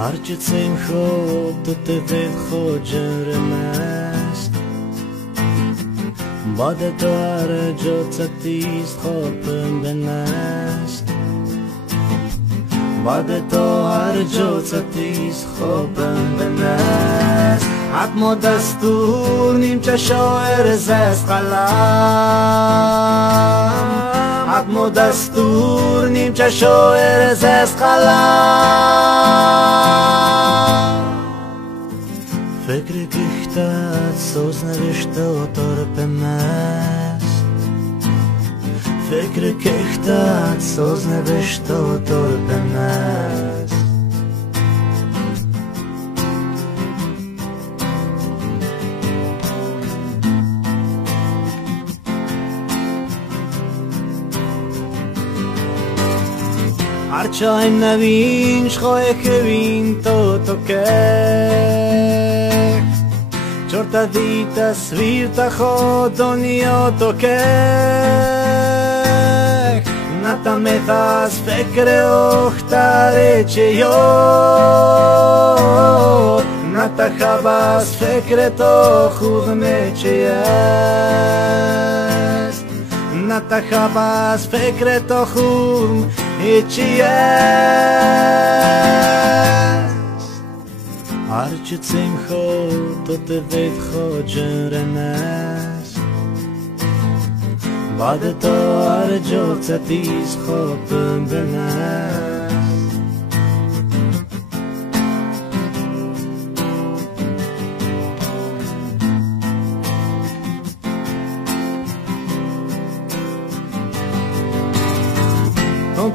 هرچه خود تو تفید خود جرمست باد تو هر جا تتیز خوابم بنست باد تو هر جا تتیز خوابم بنست حتما دستور نیم چه شاعر زست قلم حتما دستور نیم چه شاعر زست قلم فکر کشتت سوز نوشته و طرفم است فکر کشتت سوز نوشته و طرفم است هرچه این نوینش خواه کوین تو که چرتا دی تصویر تا خود دنیا تو که نتا میتاز فکر اختاره چه یاد نتا خباز فکر تو خوب میچه است نتا خباز فکر تو خوب هیچی است هرچه خود تو تفید خود جرمست بعد تو هر جا تتیز خوابم بنست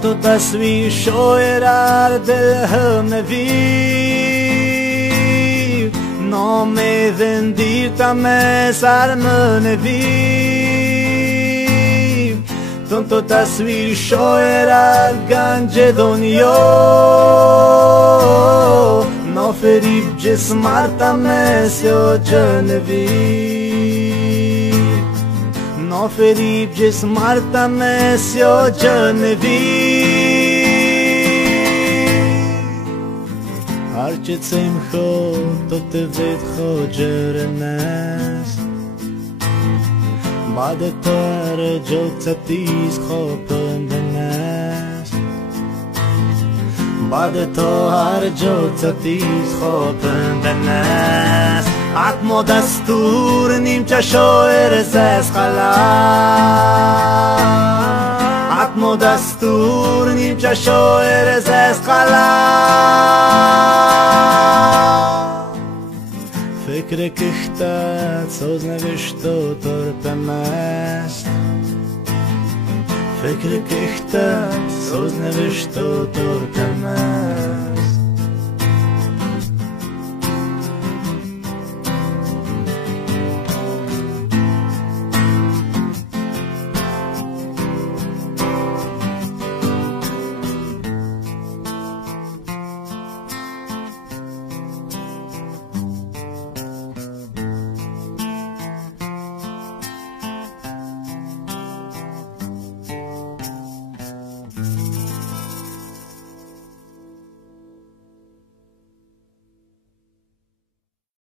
تو تصویر شاعر دل هم نویر نام زندیر تمه سرم نویر تو تصویر شاعر گنج دنیا نافریب جسم تمه سیا جنویر نافریب جسم تمه سیا جنویر هرچه خود تو تفید خود جرمست بعد تو هر جا تتیز خوابم بنست بعد تو هر جا تتیز خوابم بنست حتما دستور نیم چه شاعر زست قلم حتما دستور نیم چه شاعر زست قلم فکر کشتت سوز نوشته و طرفم است فکر کشتت سوز نوشته و طرفم است